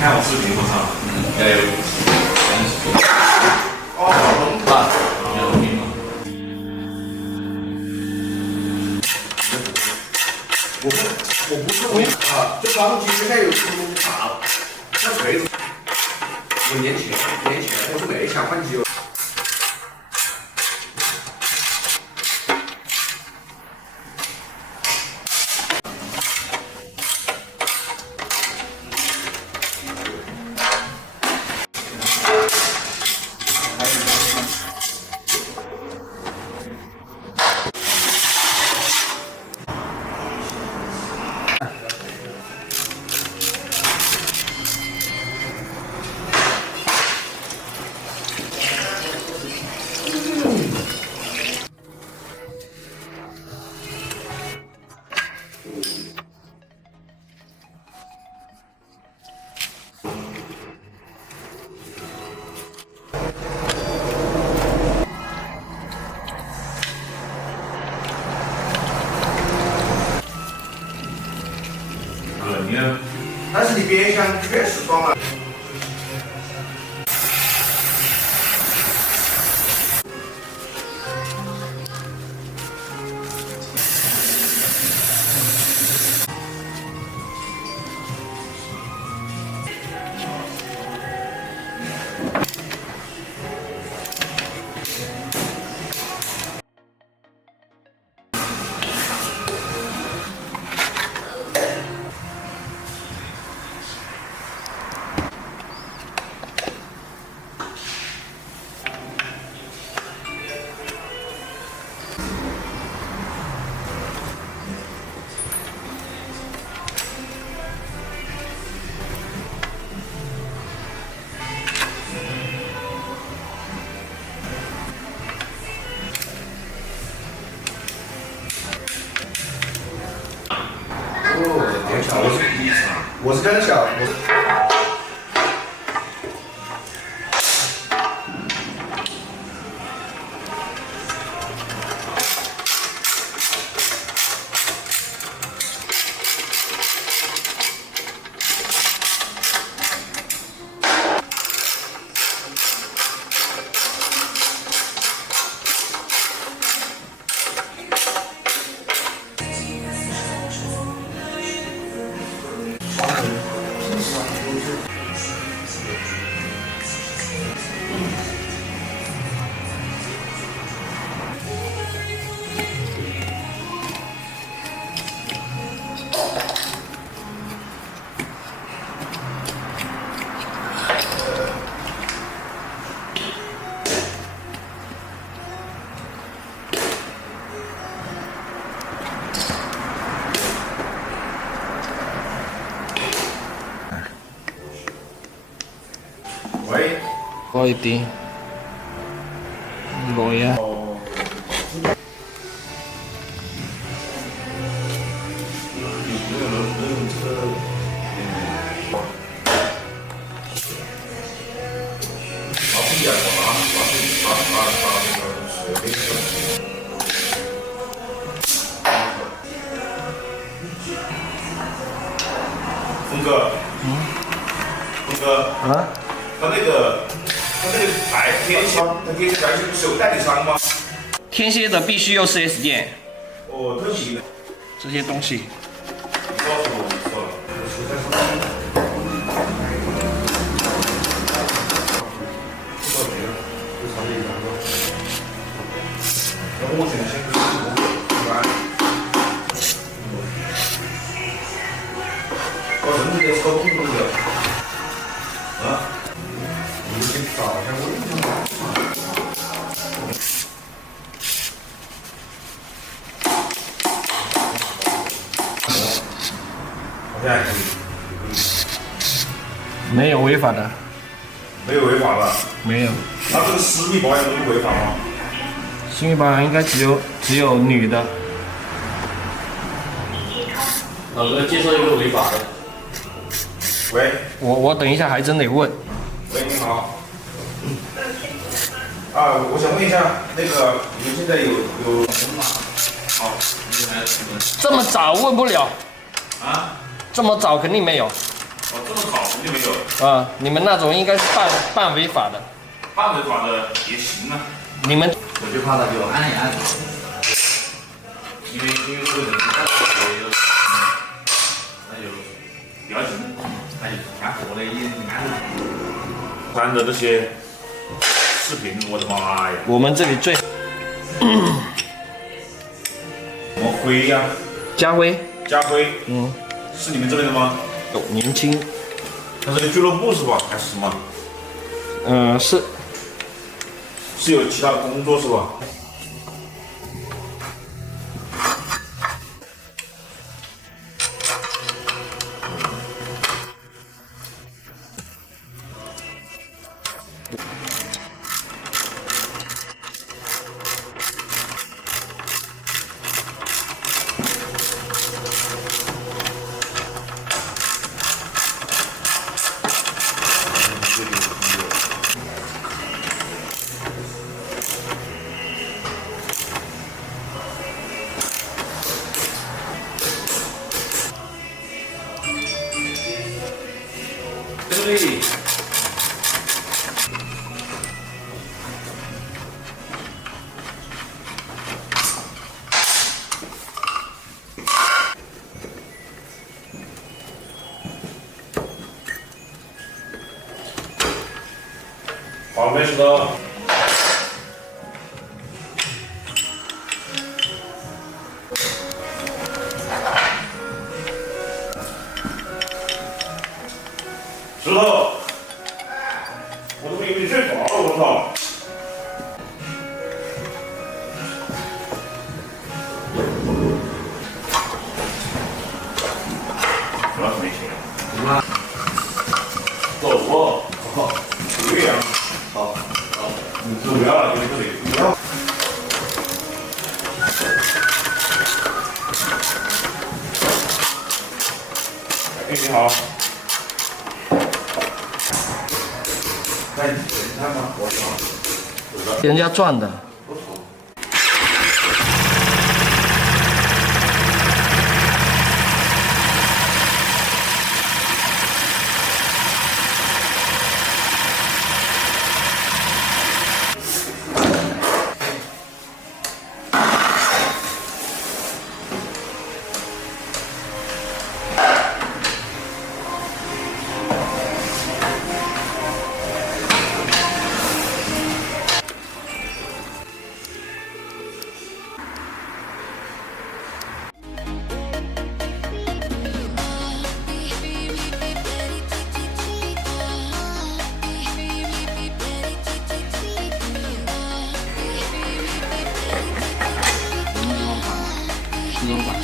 看我视频我操，加油！哦，龙吧，有龙吗？我不是我啊，就发动机现在有出打，那锤子，我年前，我是没想换机油。但是你边箱确实装了。我是跟小，喂，多一啲，耐啊！峰哥，峰哥，啊？他那个牌天蝎，他天蝎牌不是有代理商吗？天蝎的必须用 4S 店。哦，特级的。这些东西。你告诉我，我错了。然后我选先不我人这个操控不了。啊？你去找一下问一下。好像可以。没有违法的。没有违法吧？没有。那这个私密保养容易违法吗？私密保养应该只有女的。老哥介绍一个违法的。喂，我等一下还真得问。喂，你好。啊，我想问一下，那个你们现在有什么？好，你来什么？这么早问不了。啊？这么早肯定没有。哦，这么早肯定没有。啊，你们那种应该是半违法的。半违法的也行啊。你们我就怕他就按一按，因为这个人那就不要紧，那就看活的也按着。看着这些视频，我的妈呀！我们这里最什么辉呀？家辉，家辉，嗯，是你们这边的吗？有年轻，他是个俱乐部是吧？还是什么？是是有其他的工作是吧？对。好，没事的。石头，我怎么以为你睡着了？我操！主要是没钱。什么？走不？对呀。好，你不要了，就这里。不要。哎，你好。那你看吧，我操，人家赚的。不错。没有吧？